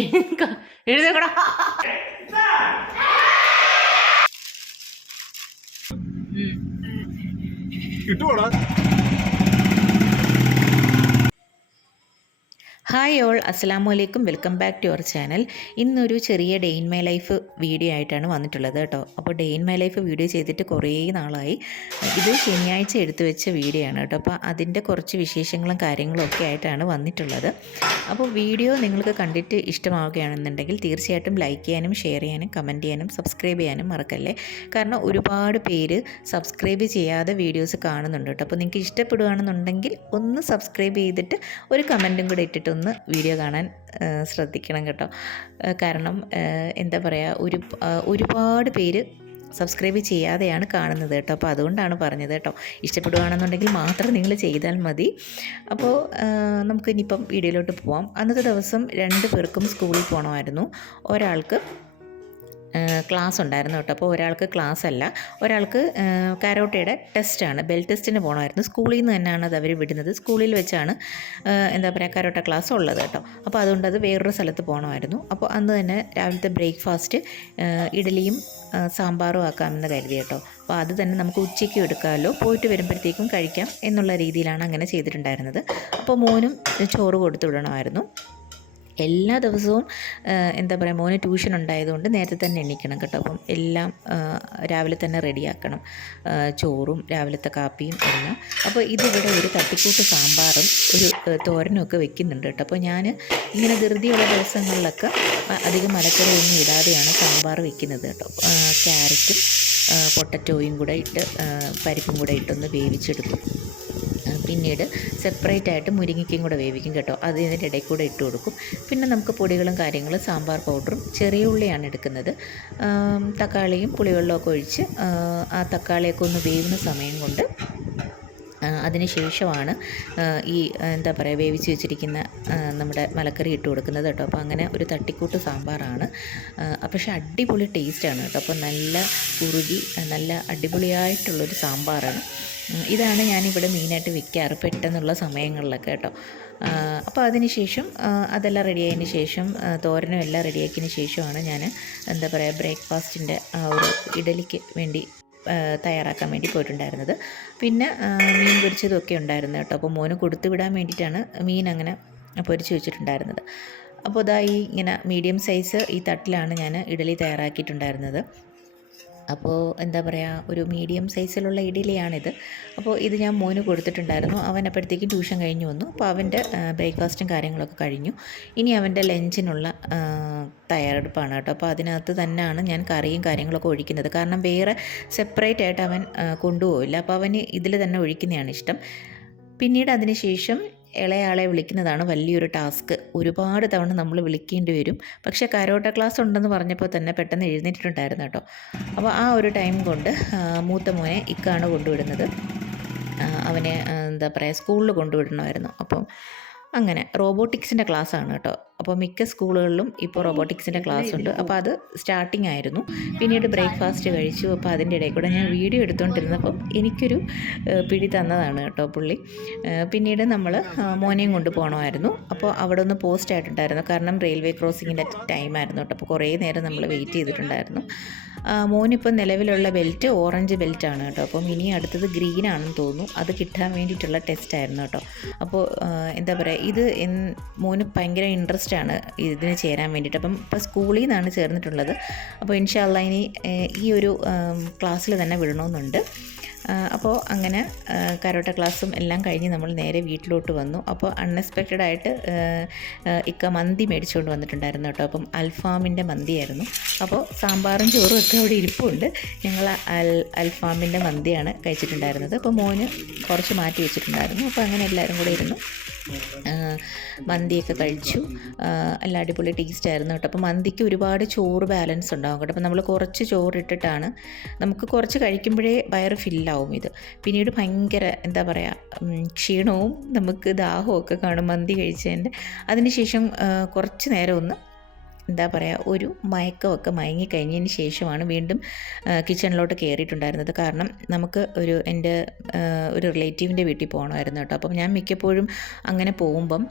എഴുതേക്കടാ. കിട്ടുവാടാ. Hi all, അസ്സലാമു അലൈക്കും. Welcome back to our channel. ഇന്നൊരു ചെറിയ day in my life video ആയിട്ടാണ് വന്നിട്ടുള്ളത് കേട്ടോ. അപ്പോൾ day in my life video ചെയ്തിട്ട് കുറേ നാളായി. ഇത് ശനിയാഴ്ച എടുത്തു വെച്ച വീഡിയോ ആണ് കേട്ടോ. അപ്പോൾ അതിൻ്റെ കുറച്ച് വിശേഷങ്ങളും കാര്യങ്ങളും ഒക്കെ ആയിട്ടാണ് വന്നിട്ടുള്ളത്. അപ്പോൾ വീഡിയോ നിങ്ങൾക്ക് കണ്ടിട്ട് ഇഷ്ടമാവുകയാണെന്നുണ്ടെങ്കിൽ തീർച്ചയായിട്ടും ലൈക്ക് ചെയ്യാനും ഷെയർ ചെയ്യാനും കമൻറ്റ് ചെയ്യാനും സബ്സ്ക്രൈബ് ചെയ്യാനും മറക്കല്ലേ. കാരണം ഒരുപാട് പേര് സബ്സ്ക്രൈബ് ചെയ്യാതെ വീഡിയോസ് കാണുന്നുണ്ട് കേട്ടോ. അപ്പോൾ നിങ്ങൾക്ക് ഇഷ്ടപ്പെടുകയാണെന്നുണ്ടെങ്കിൽ ഒന്ന് സബ്സ്ക്രൈബ് ചെയ്തിട്ട് ഒരു കമൻറ്റും കൂടെ ഇട്ടിട്ട് ഒന്ന് വീഡിയോ കാണാൻ ശ്രദ്ധിക്കണം കേട്ടോ. കാരണം എന്താ പറയുക, ഒരുപാട് പേര് സബ്സ്ക്രൈബ് ചെയ്യാതെയാണ് കാണുന്നത് കേട്ടോ. അപ്പോൾ അതുകൊണ്ടാണ് പറഞ്ഞത് കേട്ടോ. ഇഷ്ടപ്പെടുകയാണെന്നുണ്ടെങ്കിൽ മാത്രം നിങ്ങൾ ചെയ്താൽ മതി. അപ്പോൾ നമുക്ക് ഇനിയിപ്പം വീഡിയോയിലോട്ട് പോവാം. അന്നത്തെ ദിവസം 2 പേർക്കും സ്കൂളിൽ പോകണമായിരുന്നു. ഒരാൾക്ക് ക്ലാസ് ഉണ്ടായിരുന്നു കേട്ടോ. അപ്പോൾ ഒരാൾക്ക് ക്ലാസ് അല്ല, ഒരാൾക്ക് കരോട്ടയുടെ ടെസ്റ്റാണ്, ബെൽ ടെസ്റ്റിന് പോകണമായിരുന്നു. സ്കൂളിൽ നിന്ന് തന്നെയാണ് അത് അവർ വിടുന്നത്. സ്കൂളിൽ വെച്ചാണ് എന്താ പറയുക കരോട്ട ക്ലാസ് ഉള്ളത് കേട്ടോ. അപ്പോൾ അതുകൊണ്ട് അത് വേറൊരു സ്ഥലത്ത് പോകണമായിരുന്നു. അപ്പോൾ അന്ന് തന്നെ രാവിലത്തെ ബ്രേക്ക്ഫാസ്റ്റ് ഇഡലിയും സാമ്പാറും ആക്കാമെന്ന് കരുതി കേട്ടോ. അപ്പോൾ അത് തന്നെ നമുക്ക് ഉച്ചയ്ക്കും എടുക്കാമല്ലോ, പോയിട്ട് വരുമ്പോഴത്തേക്കും കഴിക്കാം എന്നുള്ള രീതിയിലാണ് അങ്ങനെ ചെയ്തിട്ടുണ്ടായിരുന്നത്. അപ്പോൾ മോനും ചോറ് കൊടുത്തു വിടണമായിരുന്നു. എല്ലാ ദിവസവും എന്താ പറയുക, മോന് ട്യൂഷൻ ഉണ്ടായതുകൊണ്ട് നേരത്തെ തന്നെ എണീക്കണം കേട്ടോ. അപ്പം എല്ലാം രാവിലെ തന്നെ റെഡിയാക്കണം, ചോറും രാവിലത്തെ കാപ്പിയും എല്ലാം. അപ്പോൾ ഇതിവിടെ ഒരു തട്ടിക്കൂട്ട് സാമ്പാറും ഒരു തോരനും ഒക്കെ വെക്കുന്നുണ്ട് കേട്ടോ. അപ്പോൾ ഞാൻ ഇങ്ങനെ ധൃതിയുള്ള ദിവസങ്ങളിലൊക്കെ അധികം മലക്കറിയൊന്നും ഇടാതെയാണ് സാമ്പാർ വെക്കുന്നത് കേട്ടോ. ക്യാരറ്റും പൊട്ടറ്റോയും കൂടെ ഇട്ട് പരിപ്പും കൂടെ ഇട്ടൊന്ന് വേവിച്ചെടുക്കും. പിന്നീട് സെപ്പറേറ്റ് ആയിട്ട് മുരിങ്ങയ്ക്കയും കൂടെ വേവിക്കും കേട്ടോ. അത് ഇതിൻ്റെ ഇടയിൽ കൂടെ ഇട്ട് കൊടുക്കും. പിന്നെ നമുക്ക് പൊടികളും കാര്യങ്ങളും സാമ്പാർ പൗഡറും ചെറിയ ഉള്ളിയാണ് എടുക്കുന്നത്. തക്കാളിയും പുളിവെള്ളമൊക്കെ ഒഴിച്ച് ആ തക്കാളിയൊക്കെ ഒന്ന് വേവുന്ന സമയം കൊണ്ട് അതിന് ശേഷമാണ് ഈ എന്താ പറയുക വേവിച്ച് വെച്ചിരിക്കുന്ന നമ്മുടെ മലക്കറി ഇട്ട് കൊടുക്കുന്നത് കേട്ടോ. അപ്പോൾ അങ്ങനെ ഒരു തട്ടിക്കൂട്ട് സാമ്പാറാണ്. പക്ഷേ അടിപൊളി ടേസ്റ്റാണ് കേട്ടോ. അപ്പോൾ നല്ല കുറുകി നല്ല അടിപൊളിയായിട്ടുള്ളൊരു സാമ്പാറാണ്. ഇതാണ് ഞാനിവിടെ മെയിനായിട്ട് വെക്കാറ് പെട്ടെന്നുള്ള സമയങ്ങളിലൊക്കെ കേട്ടോ. അപ്പോൾ അതിന് ശേഷം അതെല്ലാം റെഡിയായതിന് ശേഷം തോരനും എല്ലാം റെഡിയാക്കിയതിന് ശേഷമാണ് ഞാൻ എന്താ പറയുക ബ്രേക്ക്ഫാസ്റ്റിൻ്റെ ഒരു ഇഡലിക്ക് വേണ്ടി തയ്യാറാക്കാൻ വേണ്ടി പോയിട്ടുണ്ടായിരുന്നത്. പിന്നെ മീൻ പൊരിച്ചതൊക്കെ ഉണ്ടായിരുന്നു കേട്ടോ. അപ്പോൾ മോന് കൊടുത്തു വിടാൻ വേണ്ടിയിട്ടാണ് മീൻ അങ്ങനെ പൊരിച്ച് വെച്ചിട്ടുണ്ടായിരുന്നത്. അപ്പോൾ ഈ ഇങ്ങനെ മീഡിയം സൈസ് ഈ തട്ടിലാണ് ഞാൻ ഇഡലി തയ്യാറാക്കിയിട്ടുണ്ടായിരുന്നത്. അപ്പോൾ എന്താ പറയുക, ഒരു മീഡിയം സൈസിലുള്ള ഇഡലിയാണിത്. അപ്പോൾ ഇത് ഞാൻ മോന് കൊടുത്തിട്ടുണ്ടായിരുന്നു. അവൻ അപ്പോഴത്തേക്കും ട്യൂഷൻ കഴിഞ്ഞ് വന്നു. അപ്പോൾ അവൻ്റെ ബ്രേക്ക്ഫാസ്റ്റും കാര്യങ്ങളൊക്കെ കഴിഞ്ഞു. ഇനി അവൻ്റെ ലഞ്ചിനുള്ള തയ്യാറെടുപ്പാണ് കേട്ടോ. അപ്പോൾ അതിനകത്ത് തന്നെയാണ് ഞാൻ കറിയും കാര്യങ്ങളൊക്കെ ഒഴിക്കുന്നത്. കാരണം വേറെ സെപ്പറേറ്റ് ആയിട്ട് അവൻ കൊണ്ടുപോകില്ല. അപ്പോൾ അവന് ഇതിൽ തന്നെ ഒഴിക്കുന്നതാണ് ഇഷ്ടം. പിന്നീട് അതിന് ശേഷം ഇളയാളെ വിളിക്കുന്നതാണ് വലിയൊരു ടാസ്ക്. ഒരുപാട് തവണ നമ്മൾ വിളിക്കേണ്ടി വരും. പക്ഷേ കരോട്ട ക്ലാസ് ഉണ്ടെന്ന് പറഞ്ഞപ്പോൾ തന്നെ പെട്ടെന്ന് എഴുന്നേറ്റിട്ടുണ്ടായിരുന്നു കേട്ടോ. അപ്പോൾ ആ ഒരു ടൈം കൊണ്ട് മൂത്ത മോനെ ഇക്കാണ് കൊണ്ടുവിടുന്നത്. അവനെ എന്താ പറയുക സ്കൂളിൽ കൊണ്ടുവിടണമായിരുന്നു. അപ്പം അങ്ങനെ റോബോട്ടിക്സിൻ്റെ ക്ലാസ്സാണ് കേട്ടോ. അപ്പോൾ മിക്ക സ്കൂളുകളിലും ഇപ്പോൾ റോബോട്ടിക്സിൻ്റെ ക്ലാസ് ഉണ്ട്. അപ്പോൾ അത് സ്റ്റാർട്ടിങ് ആയിരുന്നു. പിന്നീട് ബ്രേക്ക്ഫാസ്റ്റ് കഴിച്ചു. അപ്പോൾ അതിൻ്റെ ഇടയിൽ കൂടെ ഞാൻ വീഡിയോ എടുത്തുകൊണ്ടിരുന്നപ്പം എനിക്കൊരു പിടി തന്നതാണ് കേട്ടോ പുള്ളി. പിന്നീട് നമ്മൾ മോനെയും കൊണ്ട് പോകണമായിരുന്നു. അപ്പോൾ അവിടെ ഒന്ന് പോസ്റ്റ് ആയിട്ടുണ്ടായിരുന്നു. കാരണം റെയിൽവേ ക്രോസിങ്ങിൻ്റെ ടൈമായിരുന്നു കേട്ടോ. അപ്പോൾ കുറേ നേരം നമ്മൾ വെയിറ്റ് ചെയ്തിട്ടുണ്ടായിരുന്നു. മോനിപ്പോൾ നിലവിലുള്ള ബെൽറ്റ് ഓറഞ്ച് ബെൽറ്റാണ് കേട്ടോ. അപ്പം ഇനി അടുത്തത് ഗ്രീൻ ആണെന്ന് തോന്നുന്നു. അത് കിട്ടാൻ വേണ്ടിയിട്ടുള്ള ടെസ്റ്റായിരുന്നു കേട്ടോ. അപ്പോൾ എന്താ പറയുക, ഇത് മോന് ഭയങ്കര ഇൻട്രസ്റ്റ് ആണ് ഇതിന് ചേരാൻ വേണ്ടിയിട്ട്. അപ്പം ഇപ്പോൾ സ്കൂളിൽ നിന്നാണ് ചേർന്നിട്ടുള്ളത്. അപ്പോൾ ഇൻഷാ അല്ലാഹ് ഇനി ഈ ഒരു ക്ലാസ്സിൽ തന്നെ വിടണമെന്നുണ്ട്. അപ്പോൾ അങ്ങനെ കരോട്ട ക്ലാസ്സും എല്ലാം കഴിഞ്ഞ് നമ്മൾ നേരെ വീട്ടിലോട്ട് വന്നു. അപ്പോൾ അൺഎക്സ്പെക്റ്റഡ് ആയിട്ട് ഇക്ക മന്തി മേടിച്ചുകൊണ്ട് വന്നിട്ടുണ്ടായിരുന്നു കേട്ടോ. അപ്പം അൽഫാമിൻ്റെ മന്തിയായിരുന്നു. അപ്പോൾ സാമ്പാറും ചോറും ഒക്കെ അവിടെ ഇരിപ്പുണ്ട്. ഞങ്ങൾ അൽഫാമിൻ്റെ മന്തിയാണ് കഴിച്ചിട്ടുണ്ടായിരുന്നത്. അപ്പോൾ മോന് കുറച്ച് മാറ്റി വെച്ചിട്ടുണ്ടായിരുന്നു. അപ്പോൾ അങ്ങനെ എല്ലാവരും കൂടെ ഇരുന്നു മന്തിയൊക്കെ കഴിച്ചു. നല്ല അടിപൊളി ടേസ്റ്റ് ആയിരുന്നു കേട്ടോ. അപ്പോൾ മന്തിക്ക് ഒരുപാട് ചോറ് ബാലൻസ് ഉണ്ടാകും കേട്ടോ. അപ്പോൾ നമ്മൾ കുറച്ച് ചോറ് ഇട്ടിട്ടാണ്, നമുക്ക് കുറച്ച് കഴിക്കുമ്പോഴേ വയറ് ഫില്ലാവും ഇത്. പിന്നീട് ഭയങ്കര എന്താ പറയുക ക്ഷീണവും നമുക്ക് ദാഹവും ഒക്കെ കാണും മന്തി കഴിച്ചതിൻ്റെ. അതിനുശേഷം കുറച്ച് നേരം ഒന്ന് എന്താ പറയുക ഒരു മയക്കമൊക്കെ മയങ്ങിക്കഴിഞ്ഞതിന് ശേഷമാണ് വീണ്ടും കിച്ചണിലോട്ട് കയറിയിട്ടുണ്ടായിരുന്നത്. കാരണം നമുക്ക് എൻ്റെ ഒരു റിലേറ്റീവിൻ്റെ വീട്ടിൽ പോകണമായിരുന്നു കേട്ടോ. അപ്പം ഞാൻ മിക്കപ്പോഴും അങ്ങനെ പോകുമ്പം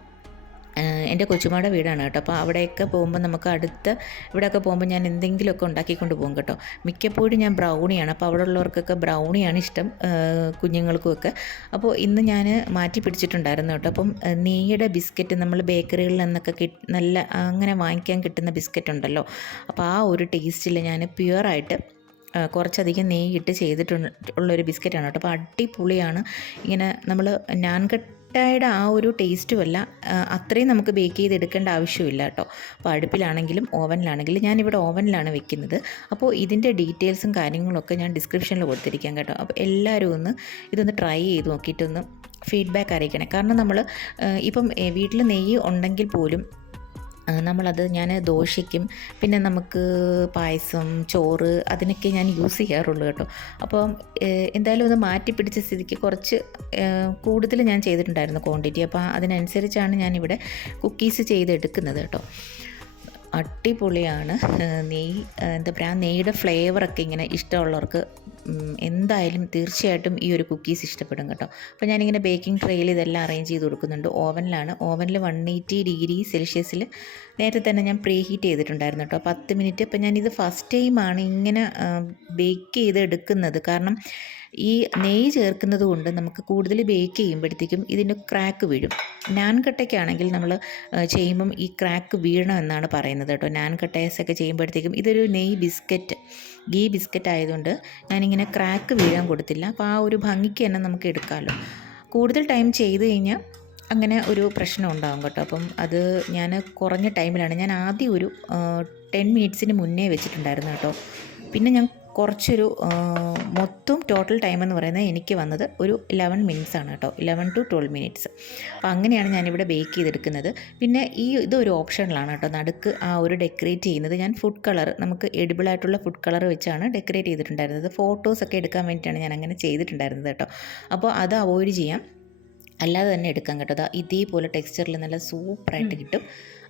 എൻ്റെ കൊച്ചുമ്മയുടെ വീടാണ് കേട്ടോ. അപ്പോൾ അവിടെയൊക്കെ പോകുമ്പോൾ നമുക്ക് ഇവിടെയൊക്കെ പോകുമ്പോൾ ഞാൻ എന്തെങ്കിലുമൊക്കെ ഉണ്ടാക്കിക്കൊണ്ട് പോകും കേട്ടോ. മിക്കപ്പോഴും ഞാൻ ബ്രൗണിയാണ്. അപ്പോൾ അവിടെ ഉള്ളവർക്കൊക്കെ ബ്രൗണിയാണ് ഇഷ്ടം, കുഞ്ഞുങ്ങൾക്കുമൊക്കെ. അപ്പോൾ ഇന്ന് ഞാൻ മാറ്റി പിടിച്ചിട്ടുണ്ടായിരുന്നു കേട്ടോ. അപ്പം നെയ്യുടെ ബിസ്ക്കറ്റ് നമ്മൾ ബേക്കറികളിൽ നിന്നൊക്കെ നല്ല അങ്ങനെ വാങ്ങിക്കാൻ കിട്ടുന്ന ബിസ്ക്കറ്റ് ഉണ്ടല്ലോ. അപ്പോൾ ആ ഒരു ടേസ്റ്റിൽ ഞാൻ പ്യുവറായിട്ട് കുറച്ചധികം നെയ്യിട്ട് ചെയ്തിട്ടുള്ളൊരു ബിസ്ക്കറ്റാണ് കേട്ടോ. അപ്പോൾ അടിപൊളിയാണ്. ഇങ്ങനെ നമ്മൾ നാൻ കട്ടയുടെ ആ ഒരു ടേസ്റ്റുമല്ല, അത്രയും നമുക്ക് ബേക്ക് ചെയ്തെടുക്കേണ്ട ആവശ്യമില്ല കേട്ടോ. അപ്പോൾ അടുപ്പിലാണെങ്കിലും ഓവനിലാണെങ്കിലും ഞാനിവിടെ ഓവനിലാണ് വെക്കുന്നത്. അപ്പോൾ ഇതിൻ്റെ ഡീറ്റെയിൽസും കാര്യങ്ങളൊക്കെ ഞാൻ ഡിസ്ക്രിപ്ഷനിൽ കൊടുത്തിരിക്കാം കേട്ടോ. അപ്പോൾ എല്ലാവരും ഇതൊന്ന് ട്രൈ ചെയ്ത് നോക്കിയിട്ടൊന്ന് ഫീഡ്ബാക്ക് അറിയിക്കണേ. കാരണം നമ്മൾ ഇപ്പം വീട്ടിൽ നെയ്യ് ഉണ്ടെങ്കിൽ പോലും ഞാൻ ദോശയ്ക്കും പിന്നെ നമുക്ക് പായസം, ചോറ് അതിനൊക്കെ ഞാൻ യൂസ് ചെയ്യാറുള്ളൂ കേട്ടോ. അപ്പം എന്തായാലും ഒന്ന് മാറ്റി പിടിച്ച സ്ഥിതിക്ക് കുറച്ച് കൂടുതൽ ഞാൻ ചെയ്തിട്ടുണ്ടായിരുന്നു ക്വാണ്ടിറ്റി. അപ്പോൾ അതിനനുസരിച്ചാണ് ഞാനിവിടെ കുക്കീസ് ചെയ്തെടുക്കുന്നത് കേട്ടോ. അടിപൊളിയാണ്. എന്താ പറയുക, നെയ്യുടെ ഫ്ലേവറൊക്കെ ഇങ്ങനെ ഇഷ്ടമുള്ളവർക്ക് എന്തായാലും തീർച്ചയായിട്ടും ഈ ഒരു കുക്കീസ് ഇഷ്ടപ്പെടും കേട്ടോ. അപ്പോൾ ഞാനിങ്ങനെ ബേക്കിംഗ് ട്രേയിൽ ഇതെല്ലാം അറേഞ്ച് ചെയ്ത് കൊടുക്കുന്നുണ്ട്. ഓവനിൽ 180 ഡിഗ്രി സെൽഷ്യസിൽ നേരത്തെ തന്നെ ഞാൻ പ്രീ ഹീറ്റ് ചെയ്തിട്ടുണ്ടായിരുന്നു കേട്ടോ, 10 മിനിറ്റ്. അപ്പോൾ ഞാനിത് ഫസ്റ്റ് ടൈമാണ് ഇങ്ങനെ ബേക്ക് ചെയ്ത് എടുക്കുന്നത്. കാരണം ഈ നെയ്യ് ചേർക്കുന്നത് കൊണ്ട് നമുക്ക് കൂടുതൽ ബേക്ക് ചെയ്യുമ്പോഴത്തേക്കും ഇതിൻ്റെ ക്രാക്ക് വീഴും. നാൻ കട്ടയ്ക്കാണെങ്കിൽ നമ്മൾ ചെയ്യുമ്പം ഈ ക്രാക്ക് വീഴണം എന്നാണ് പറയുന്നത് കേട്ടോ. നാൻ കട്ടേഴ്സൊക്കെ ചെയ്യുമ്പോഴത്തേക്കും ഇതൊരു ഗീ ബിസ്ക്കറ്റ് ആയതുകൊണ്ട് ഞാനിങ്ങനെ ക്രാക്ക് വീഴാൻ കൊടുത്തില്ല. അപ്പോൾ ആ ഒരു ഭംഗിക്ക് തന്നെ നമുക്ക് എടുക്കാമല്ലോ. കൂടുതൽ ടൈം ചെയ്ത് കഴിഞ്ഞാൽ അങ്ങനെ ഒരു പ്രശ്നം ഉണ്ടാകും കേട്ടോ. അപ്പം അത് ഞാൻ കുറഞ്ഞ ടൈമിലാണ്, ഞാൻ ആദ്യം ഒരു 10 മിനിറ്റ്സിന് മുന്നേ വെച്ചിട്ടുണ്ടായിരുന്നു കേട്ടോ. പിന്നെ ഞാൻ കുറച്ചൊരു മൊത്തം ടോട്ടൽ ടൈം എന്ന് പറയുന്നത് എനിക്ക് വന്നത് ഒരു 11 മിനിറ്റ്സ് ആണ് കേട്ടോ, 11 to 12 മിനിറ്റ്സ്. അപ്പോൾ അങ്ങനെയാണ് ഞാനിവിടെ ബേക്ക് ചെയ്തെടുക്കുന്നത്. പിന്നെ ഇതൊരു ഓപ്ഷനിലാണ് കേട്ടോ. നടുക്ക് ആ ഒരു ഡെക്കറേറ്റ് ചെയ്യുന്നത് ഞാൻ ഫുഡ് കളർ, നമുക്ക് എഡിബിളായിട്ടുള്ള ഫുഡ് കളർ വെച്ചാണ് ഡെക്കറേറ്റ് ചെയ്തിട്ടുണ്ടായിരുന്നത്. ഫോട്ടോസൊക്കെ എടുക്കാൻ വേണ്ടിയിട്ടാണ് ഞാൻ അങ്ങനെ ചെയ്തിട്ടുണ്ടായിരുന്നത് കേട്ടോ. അപ്പോൾ അത് അവോയ്ഡ് ചെയ്യാം, അല്ലാതെ തന്നെ എടുക്കാം കേട്ടോ. ഇതേപോലെ ടെക്സ്ചറിൽ നല്ല സൂപ്പറായിട്ട് കിട്ടും.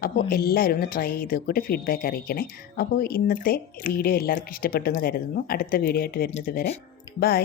അപ്പോൾ എല്ലാവരും ഒന്ന് ട്രൈ ചെയ്ത് നോക്കിയിട്ട് ഫീഡ്ബാക്ക് അറിയിക്കണേ. അപ്പോൾ ഇന്നത്തെ വീഡിയോ എല്ലാവർക്കും ഇഷ്ടപ്പെട്ടെന്ന് കരുതുന്നു. അടുത്ത വീഡിയോ ആയിട്ട് വരുന്നത് വരെ ബൈ.